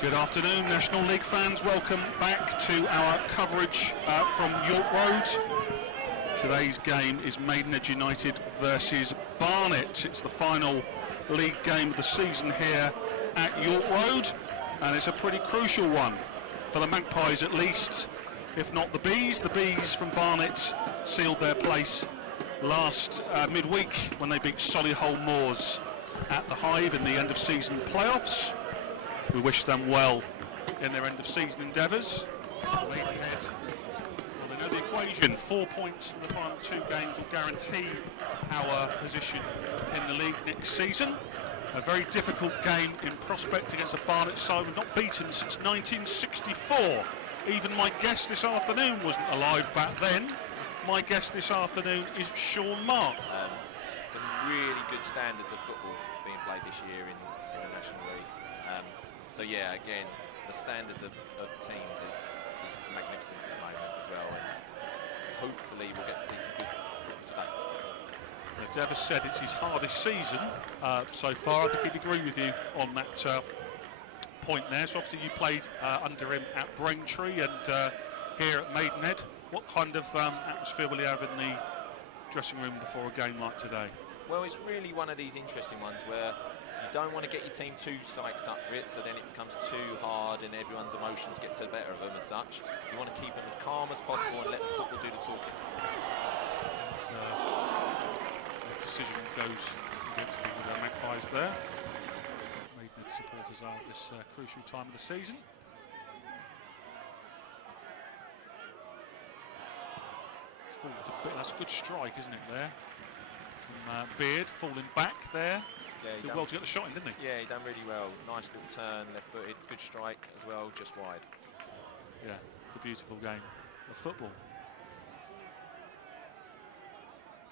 Good afternoon, National League fans. Welcome back to our coverage from York Road. Today's game is Maidenhead United versus Barnet. It's the final league game of the season here at York Road, and it's a pretty crucial one for the Magpies at least, if not the Bees. The Bees from Barnet sealed their place last midweek when they beat Solihull Moors at the Hive in the end of season playoffs. We wish them well in their end of season endeavours. Maidenhead, well, they know the equation. 4 points from the final two games will guarantee our position in the league next season. A very difficult game in prospect against a Barnet side we've not beaten since 1964. Even my guest this afternoon wasn't alive back then. My guest this afternoon is Sean Mark. Some really good standards of football being played this year in the National League. So yeah, again, the standards of teams is magnificent at the moment as well, and hopefully we'll get to see some good football today. Devis said it's his hardest season so far. I think he'd agree with you on that point there. So obviously you played under him at Braintree and here at Maidenhead. What kind of atmosphere will you have in the dressing room before a game like today? Well, it's really one of these interesting ones where you don't want to get your team too psyched up for it, so then it becomes too hard and everyone's emotions get to the better of them as such. You want to keep them as calm as possible and let the football do the talking. It's a decision goes against the Magpies there. Maidenhead supporters are at this crucial time of the season. It's forward a bit. That's a good strike, isn't it, there? From Beard, falling back there. Yeah, did well to get the shot in, didn't he? Yeah, he done really well. Nice little turn, left-footed, good strike as well, just wide. Yeah, the beautiful game of football.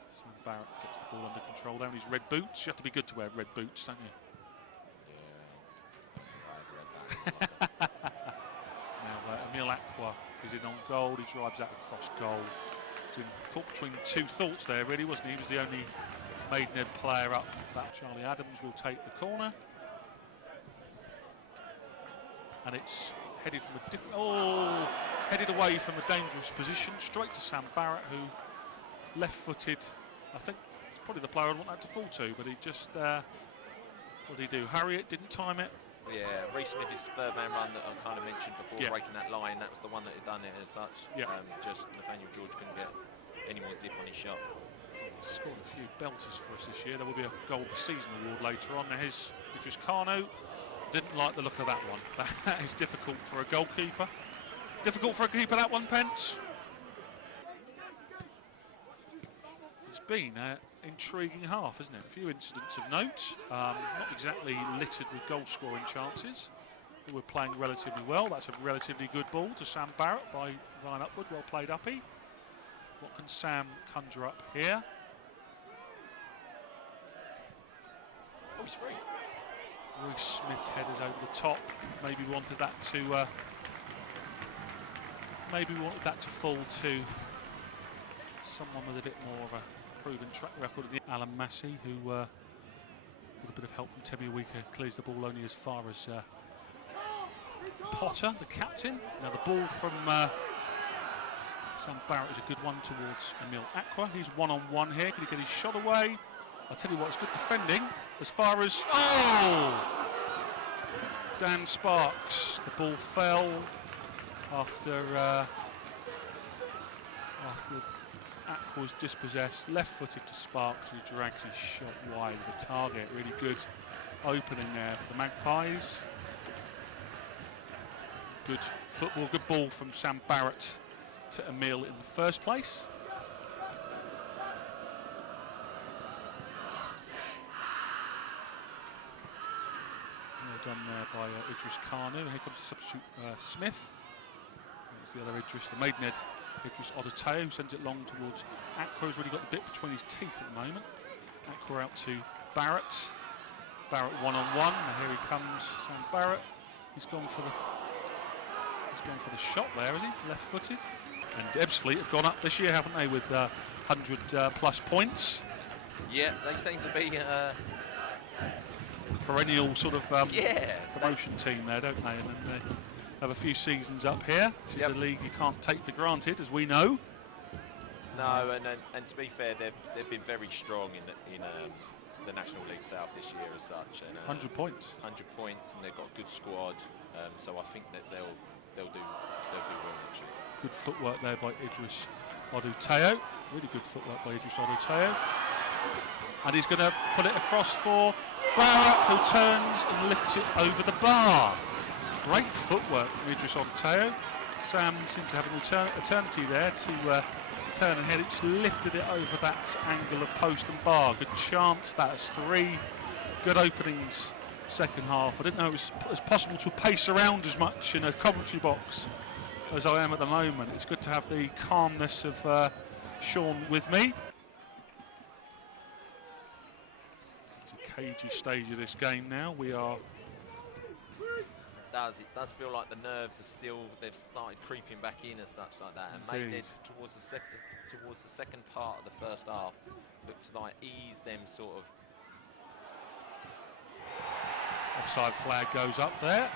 Sam Barrett gets the ball under control there in his red boots. You have to be good to wear red boots, don't you? Yeah, I think I've read that. Now Emil Aqua is in on goal. He drives that across goal. He's caught between two thoughts there, really, wasn't he? He was the only Maidenhead player up. That Charlie Adams will take the corner, and it's headed from a different. Oh, headed away from a dangerous position, straight to Sam Barrett, who left-footed. I think it's probably the player I'd want that to fall to, but he just what did he do? Harry it, didn't time it. Yeah, Reece Smith's third man run that I kind of mentioned before, breaking that line. That was the one that had done it as such. Yeah. Just Nathaniel George couldn't get any more zip on his shot. He's scored a few belters for us this year. There will be a goal of the season award later on. Now here's Idris Kanu. Didn't like the look of that one. That is difficult for a goalkeeper. Difficult for a keeper, that one, Pence. It's been an intriguing half, isn't it? A few incidents of note. Not exactly littered with goal-scoring chances. But we're playing relatively well. That's a relatively good ball to Sam Barrett by Ryan Upwood. Well played, Uppy. What can Sam conjure up here? Oh, he's free. Reece Smith's headers over the top. Maybe wanted that to. Maybe wanted that to fall to someone with a bit more of a proven track record. Alan Massey, who, with a bit of help from Temi Weaker, clears the ball only as far as Potter, the captain. Now the ball from Sam Barrett is a good one towards Emil Aqua. He's one-on-one here. Can he get his shot away? I'll tell you what, it's good defending. As far as... Oh! Dan Sparks. The ball fell after Aqua was dispossessed. Left-footed to Sparks, who drags his shot wide of the target. Really good opening there for the Magpies. Good football, good ball from Sam Barrett to Emil in the first place. Well done there by Idris Kanu. Here comes the substitute Smith. There's the other Idris, the Maidenhead Idris Odateo, who sends it long towards Aqua. He's really got the bit between his teeth at the moment. Aqua out to Barrett. Barrett one-on-one. Now here he comes, Sam Barrett. He's gone for the shot there, is he? Left-footed. And Ebbsfleet have gone up this year, haven't they, with 100 plus points. Yeah, they seem to be perennial sort of Yeah. promotion team there, don't they? And then they have a few seasons up here. This is a league you can't take for granted, as we know. No, and to be fair, they've been very strong in the National League South this year as such. And 100 points. 100 points, and they've got a good squad. So I think that they'll do well next year. Good footwork there by Idris Oduteo. Really good footwork by Idris Oduteo. And he's going to put it across for Barrett, who turns and lifts it over the bar. Great footwork from Idris Oduteo. Sam seemed to have an eternity there to turn and head. It's lifted it over that angle of post and bar. Good chance. That's 3 good openings second half. I didn't know it was possible to pace around as much in a commentary box as I am at the moment. It's good to have the calmness of Sean with me. It's a cagey stage of this game now. We are... It does feel like the nerves are still, they've started creeping back in as such like that. And Maidenhead towards the second part of the first half looked to like ease them sort of. Offside flag goes up there.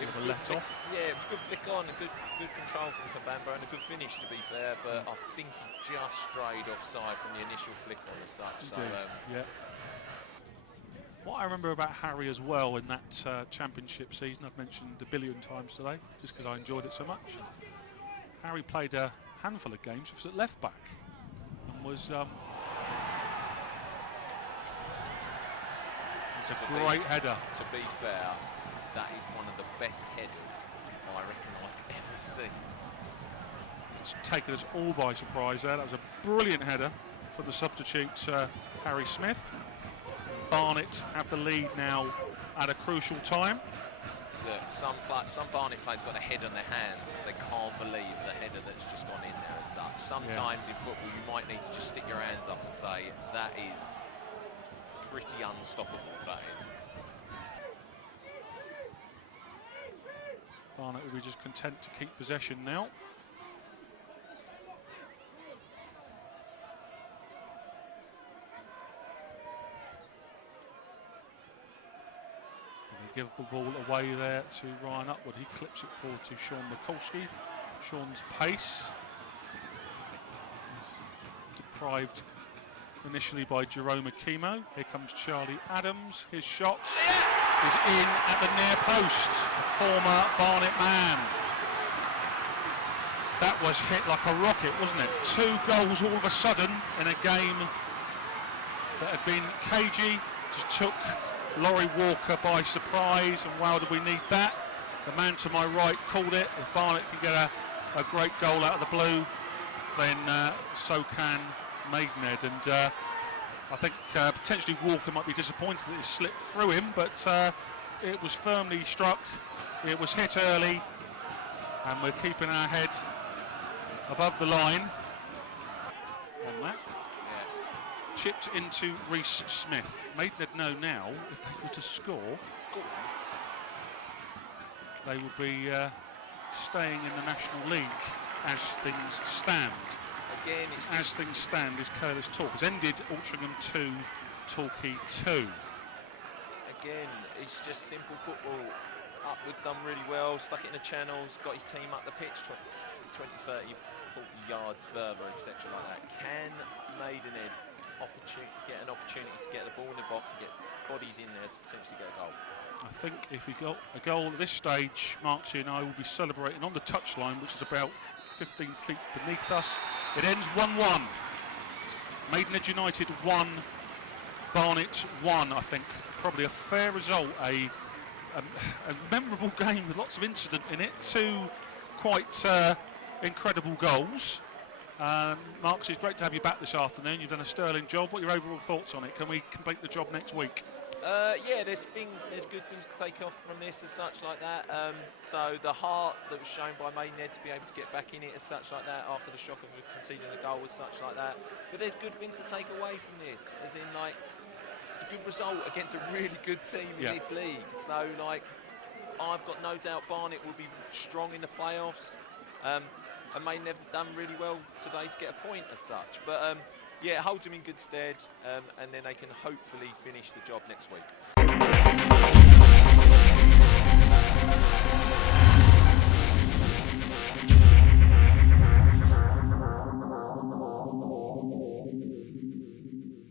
It was a let off. Yeah, it was a good flick on, a good control from Kabamba and a good finish to be fair, but I think he just strayed offside from the initial flick on as such. Indeed. So, yeah. What I remember about Harry as well in that championship season, I've mentioned a billion times today, just because I enjoyed it so much. Harry played a handful of games with us at left back and was it's a great header. To be fair, that is one of the best headers I reckon I've ever seen. It's taken us all by surprise there. That was a brilliant header for the substitute Harry Smith. Barnet have the lead now at a crucial time. Look, some Barnet players got a head on their hands because they can't believe the header that's just gone in there as such. Sometimes in football you might need to just stick your hands up and say, that is pretty unstoppable, that is. Barnet will be just content to keep possession now. Give the ball away there to Ryan Upwood. He clips it forward to Sean Mikulski. Sean's pace is deprived initially by Jerome Akimo. Here comes Charlie Adams. His shot is in at the near post. A former Barnet man. That was hit like a rocket, wasn't it? 2 goals all of a sudden in a game that had been cagey. Just took Laurie Walker by surprise, and wow, did we need that. The man to my right called it. If Barnet can get a great goal out of the blue, then so can Maidenhead. And I think potentially Walker might be disappointed that it slipped through him, but it was firmly struck, it was hit early, and we're keeping our head above the line on that. Chipped into Reece Smith. Maidenhead know now if they were to score, they will be staying in the National League as things stand. Again, it's as things stand, is Curtis Talk has ended Altrincham 2, Torquay 2. Again, it's just simple football. Upwood's done really well, stuck it in the channels, got his team up the pitch 20, 30, 40 yards further, etc. like that. Can Maidenhead get an opportunity to get the ball in the box and get bodies in there to potentially get a goal? I think if we got a goal at this stage, Marksy and I will be celebrating on the touchline, which is about 15 feet beneath us. It ends 1-1. Maidenhead United 1, Barnet 1, I think. Probably a fair result, a memorable game with lots of incident in it. 2 quite incredible goals. Marks, it's great to have you back this afternoon. You've done a sterling job. What are your overall thoughts on it? Can we complete the job next week? Yeah, there's good things to take off from this as such like that. So the heart that was shown by Maidenhead to be able to get back in it as such like that after the shock of conceding a goal as such like that. But there's good things to take away from this, as in like it's a good result against a really good team in this league. So like I've got no doubt Barnet will be strong in the playoffs. And Maidenhead have done really well today to get a point as such. But Yeah, it holds them in good stead, and then they can hopefully finish the job next week.